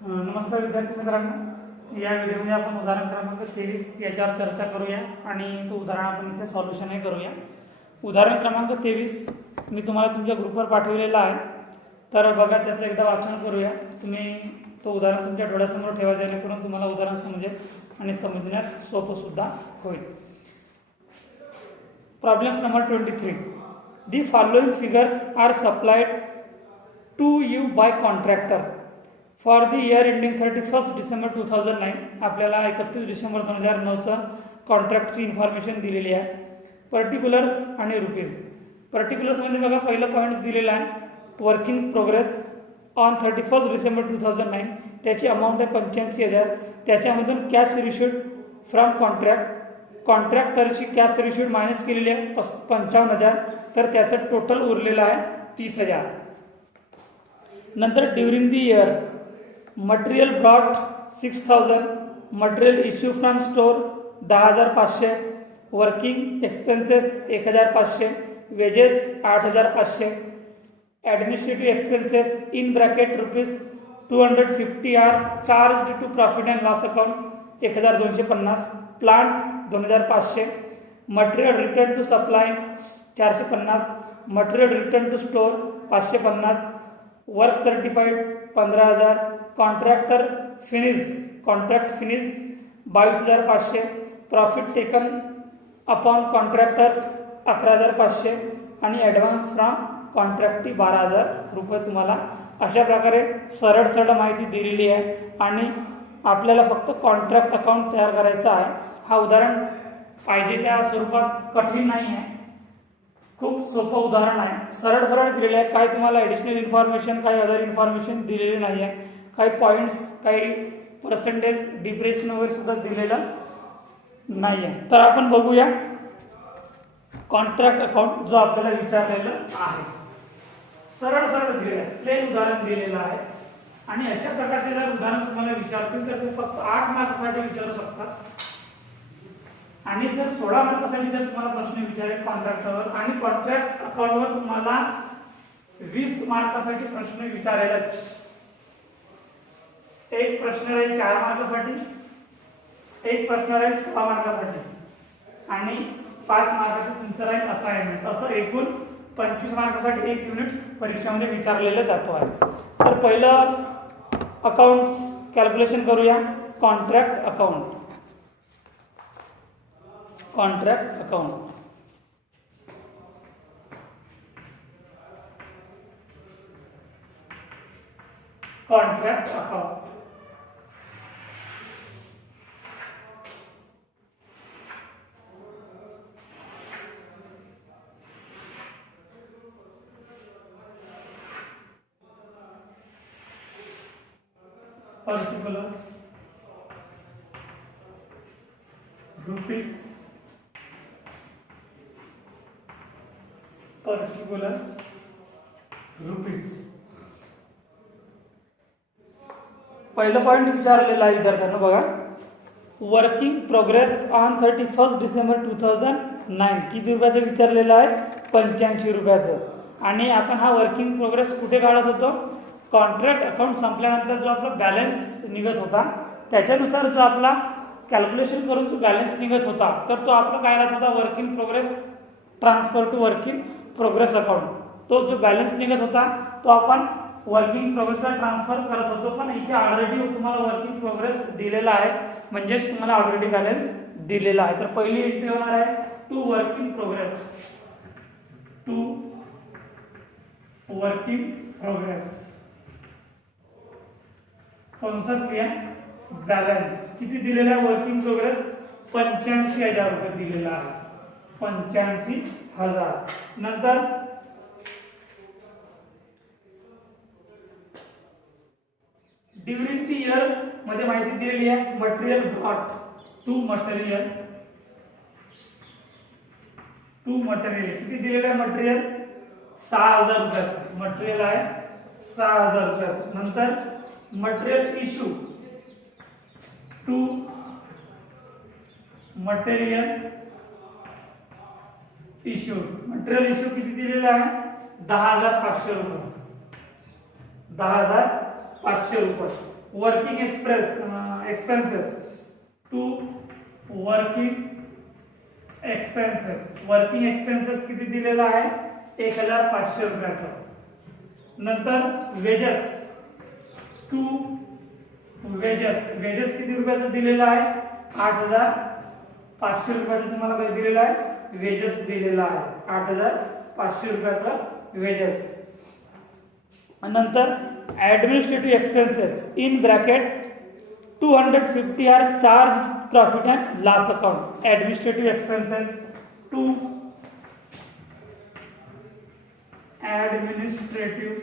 नमस्कार विद्यार्थी मित्रांनो, या व्हिडिओमध्ये आपण उदाहरण क्रमांक 23 याच्यावर चर्चा करूया आणि तो उदाहरण आपण इथे सॉल्युशनही करूया। उदाहरण क्रमांक 23 मी तुम्हाला तुमच्या ग्रुपवर पाठवलेला आहे, तर बघा त्याचं एकदा वाचन करूया। तुम्ही तो उदाहरण तुमच्या डोळ्यासमोर ठेवा जेणेकरून तुम्हाला उदाहरण समजेल आणि समजण्यास सोपं सुद्धा होईल। Problem number 23, the following figures are supplied to you by contractor for the year ending 31 December 2009। आपल्याला 31 डिसेंबर 2009चं कॉन्ट्रॅक्टची इन्फॉर्मेशन दिलेली आहे। पर्टिक्युलर्स आणि रुपीज। पर्टिक्युलर्समध्ये बघा पहिलं पॉईंट्स दिलेला आहे, वर्किंग प्रोग्रेस ऑन 31 डिसेंबर 2009, त्याची अमाऊंट आहे 85,000। त्याच्यामधून कॅश रिसिव्ड फ्रॉम कॉन्ट्रॅक्टरची कॅश रिसिव्ड मायनस केलेली आहे 55,000, तर त्याचं टोटल उरलेलं आहे 30,000। नंतर during the year material brought 6,000, material issue from store 10,500, working expenses 1,500, wages 8,500, administrative expenses in bracket rupees 250 are charge to profit and loss account 1,250, plant 2,500, material return to supply 450, material return to store 550, work certified 15,000, contract finish 22,500, profit taken upon contractors 11,500 आणि advance from कॉन्ट्रॅक्टी 12,000 रुपये। तुम्हाला अशा प्रकारे सरळ माहिती दिलेली आहे आणि आपल्याला फक्त कॉन्ट्रॅक्ट अकाउंट तयार करायचा आहे। हा उदाहरण पाहिजे त्या स्वरूपात कठीण नाही आहे, खूप सोपं उदाहरण आहे, सरळ दिलेलं आहे। काही तुम्हाला ॲडिशनल इन्फॉर्मेशन, काही अदर इन्फॉर्मेशन दिलेली नाही आहे, काही पॉईंट्स, काही पर्सेंटेज डिप्रेशन वगैरे सुद्धा दिलेलं नाही आहे। तर आपण बघूया कॉन्ट्रॅक्ट अकाउंट जो आपल्याला विचारलेलं आहे। सरळ दिलेलं आहे, प्लेन उदाहरण दिलेलं आहे आणि अशा प्रकारचे जर उदाहरण तुम्हाला विचारतील तर ते फक्त 8 मार्कसाठी विचारू शकतात आणि जर 16 मार्कासाठी जर तुम्हाला प्रश्न विचारेल कॉन्ट्रॅक्टवर आणि कॉन्ट्रॅक्ट अकाउंटवर तुम्हाला 20 मार्कासाठी प्रश्न विचारेल। एक प्रश्न राहील 4 मार्कासाठी, एक प्रश्न राहील 16 मार्कासाठी आणि 5 मार्काचं तुमचं राहील असाइनमेंट। असं एकूण 25 मार्कासाठी एक युनिट परीक्षेमध्ये विचारलेलं जातो आहे। तर पहिलं अकाउंट्स कॅल्क्युलेशन करूया। कॉन्ट्रॅक्ट अकाउंट particulars, rupees, पहिलं पॉईंट विचारलेला आहे विद्यार्थ्यांना बघा, वर्किंग प्रोग्रेस ऑन 31 डिसेंबर 2009 किती रुपयाचं विचारलेलं आहे? 85 रुपयाचं। आणि आपण हा वर्किंग प्रोग्रेस कुठे काढत होतो? कॉन्ट्रॅक्ट अकाउंट संपल्यानंतर जो आपला बॅलन्स निघत होता त्याच्यानुसार जो आपला कॅल्क्युलेशन करून जो बॅलन्स निघत होता तर तो आपला काय राहत होता? Working progress transfer to working progress account. तो जो बॅलन्स निघत होता तो आपण वर्किंग प्रोग्रेसला ट्रान्सफर करत होतो, पण इथे ऑलरेडी तुम्हाला वर्किंग प्रोग्रेस दिलेला आहे, म्हणजेच तुम्हाला ऑलरेडी बॅलन्स दिलेला आहे। तर पहिली एंट्री होणार आहे टू वर्किंग प्रोग्रेस कॉन्सेप्ट या बॅलन्स किती दिलेला आहे? वर्किंग प्रोग्रेस 85,000 रुपये दिलेला आहे, 85,000। नंतर ड्युरिंग द इयर मध्ये माहिती दिलेली आहे, मटेरियल ब्रॉट टू मटेरियल किती दिलेलं आहे? मटेरियल 6,000 रुपयाचं मटेरियल आहे, 6,000 रुपयाचं। नंतर material issue to material issue किती दिलेलं आहे? 10,500 रुपये, 10,500 रुपये। Working expenses to working expenses किती दिलेला आहे 1500 रुपयाचा. नंतर वेजेस टू वेजेस किती रुपयाचा दिलेला आहे 8500 रुपयाचा तुम्हाला काय दिलेला आहे वेजेस दिलेला आहे 8500 रुपयाचा वेजेस. नंतर administrative expenses in bracket 250 are charge profit and loss account. Administrative expenses to administrative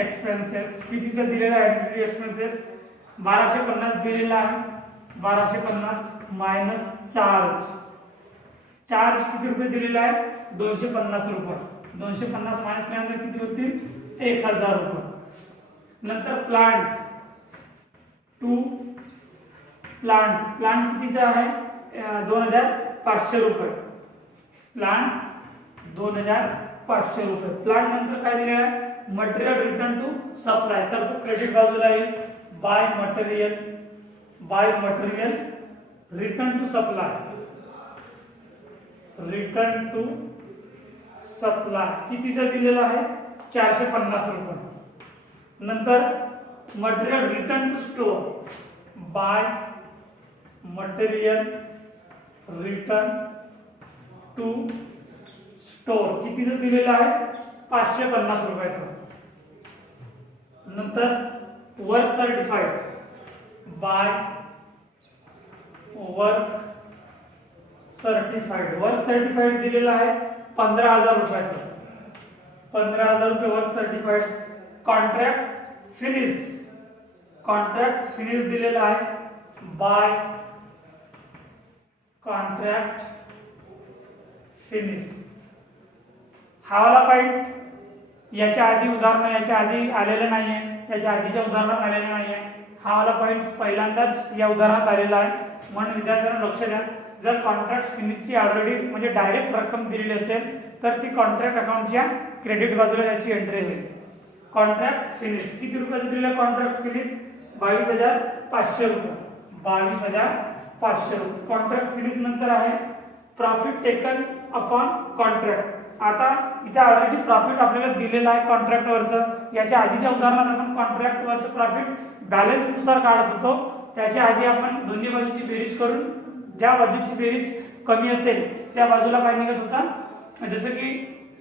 expenses कितीचा दिलेला आहे ॲडमिनिस्ट्रेटिव्ह एक्सपेन्सेस 1250 दिलेला आहे. 1250 मायनस चार्ज किती रुपये दिलेला आहे 250 रुपये. 250 मायनस केल्यानंतर किती होतील 1000 रुपये. नंतर प्लांट कितीचा आहे 2500 रुपये. प्लांट 2500 रुपये. प्लांट नंतर काय दिलेलं आहे मटेरियल रिटर्न टू सप्लाय तर तो क्रेडिट बाजूला येईल by material return to supply कितीचा दिलेला आहे 450 रुपये. नंतर material return to store by material return to store कितीचा दिलेला आहे 550 रुपयाचा. नंतर work certified by work certified दिलेला आहे 15000 रुपयाचा. 15000 रुपये वर्क सर्टिफाइड. कॉन्ट्रॅक्ट फिनिश दिलेला आहे बाय कॉन्ट्रॅक्ट फिनिश. हवाला पॉइंट याच्या आधी उदाहरण याच्या आधी आलेलं नाहीये याच्या आधीच्या उदाहरणात आलेलं नाहीये. हवाला पॉइंट पहिल्यांदाच या उदाहरणात आलेला आहे म्हणून विद्यार्थ्यांना लक्ष द्या. जर कॉन्ट्रॅक्ट फिनिशची ऑलरेडी म्हणजे डायरेक्ट रक्कम दिलेली असेल तर ती कॉन्ट्रॅक्ट अकाउंटच्या क्रेडिट बाजूला याची एंट्री होईल. कॉन्ट्रॅक्ट फिनिश किती रुपयाचं दिलेलं कॉन्ट्रॅक्ट फिनिश 22500 रुपये. 22500 रुपये. कॉन्ट्रॅक्ट फिनिश नंतर आहे प्रॉफिट टेकन अपॉन कॉन्ट्रॅक्ट. आता इथे ऑलरेडी प्रॉफिट आपल्याला दिलेलं आहे कॉन्ट्रॅक्टवरचं. याच्या आधीच्या उदाहरणात आपण कॉन्ट्रॅक्टवरचं प्रॉफिट बॅलन्स नुसार काढत होतो. त्याच्या आधी आपण दोन्ही बाजूची बेरीज करून ज्या बाजूची बेरीज कमी असेल त्या बाजूला काय निघत होता जसं की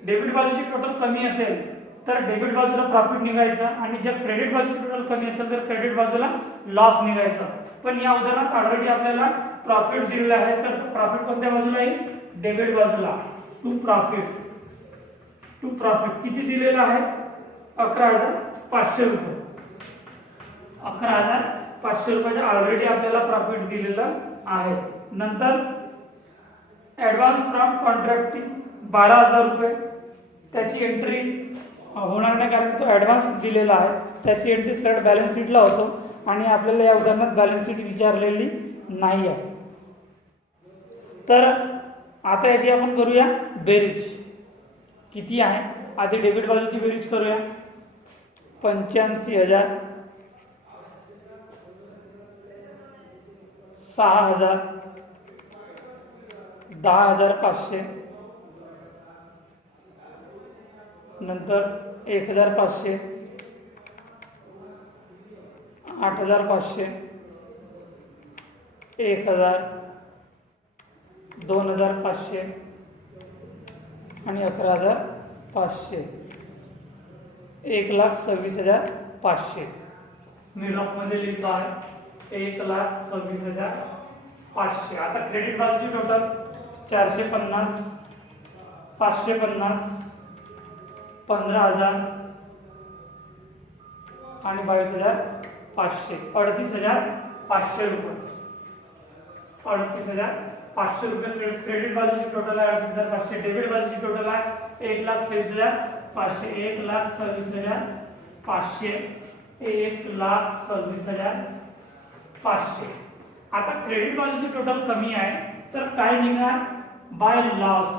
डेबिट बाजूची टोटल कमी असेल तर डेबिट बाजूला प्रॉफिट निघायचं आणि जर क्रेडिट बाजूची टोटल कमी असेल तर क्रेडिट बाजूला लॉस निघायचा. पण या उदाहरणात ऑलरेडी आपल्याला प्रॉफिट दिलेला आहे तर प्रॉफिट कोणत्या बाजूला येईल डेबिट बाजूला. टू प्रॉफिट किती दिलेला आहे 11500 रुपये. 11500 रुपयाचं ऑलरेडी आपल्याला प्रॉफिट दिलेलं आहे. नंतर ऍडव्हान्स फ्रॉम कॉन्ट्रॅक्टिंग 12000 रुपये. त्याची एंट्री होणार नाही कारण तो ऍडव्हान्स दिलेला आहे. त्याची एंट्री सरळ बॅलन्स शीटला होतो आणि आपल्याला या उदाहरणात बॅलन्स शीट विचारलेली नाही आहे. तर आता याची आपण करूया बेरीज किती आहे. आधी डेबिट बाजूची बेरीज करूया 85000 6000 10500 नंतर 1500 8500 1000 2500 आणि 11500 1,26,500. मी रफमध्ये लिहितो आहे 1,26,500. आता क्रेडिट बाजूची टोटल 450 550 15,000 आणि 22,500 38,500 रुपये. 38,500 रुपये क्रेडिट बाजूची टोटल आहे 38,500. डेबिट बाजूची टोटल आहे 1,26,500 1,26,500 1,26,500. आता क्रेडिट बाजूची टोटल कमी आहे तर काय निघणार बाय लॉस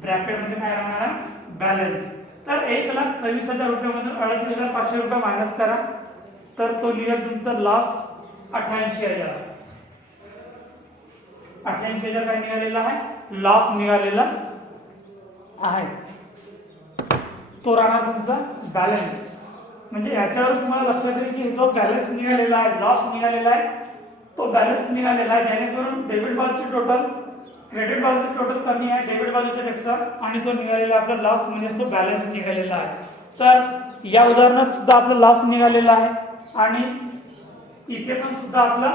ब्रॅकेट मध्ये काय राहणार बॅलन्स. तर 1,26,000 रुपयामधून 38,500 रुपये मायनस करा, तर तो निघेल तुमचा लॉस 88,000. 88,000 काय निघालेला आहे, लॉस निघालेला आहे. तो राहणार तुमचा बॅलन्स. म्हणजे याच्यावर तुम्हाला लक्षात येईल की जो बॅलन्स निघालेला आहे, लॉस निघालेला आहे, तो बॅलन्स निघालेला आहे, जेणेकरून डेबिट बाजूची टोटल क्रेडिट बाजूची टोटल कमी आहे डेबिट बाजूच्या पेक्षा, आणि तो निघालेला आपला लॉस म्हणजे तो बॅलन्स निघालेला आहे. तर या उदाहरणात सुद्धा आपला लॉस निघालेला आहे आणि इथे पण सुद्धा आपला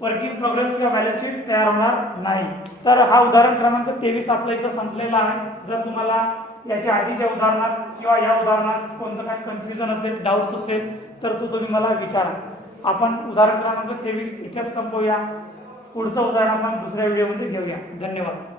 वर्किंग प्रोग्रेस किंवा बॅलन्स शीट तयार होणार नाही. तर हा उदाहरण क्रमांक 23 आपल्या इथं संपलेला आहे. जर तुम्हाला याच्या आधीच्या उदाहरणात किंवा या उदाहरणात कोणतं काही कन्फ्युजन असेल, डाऊट्स असेल, तर तो तुम्ही मला विचारा. आपण उदाहरण क्रमांक 23 इथेच संपवूया. पुढचं उदाहरण आपण दुसऱ्या व्हिडिओमध्ये घेऊया. धन्यवाद.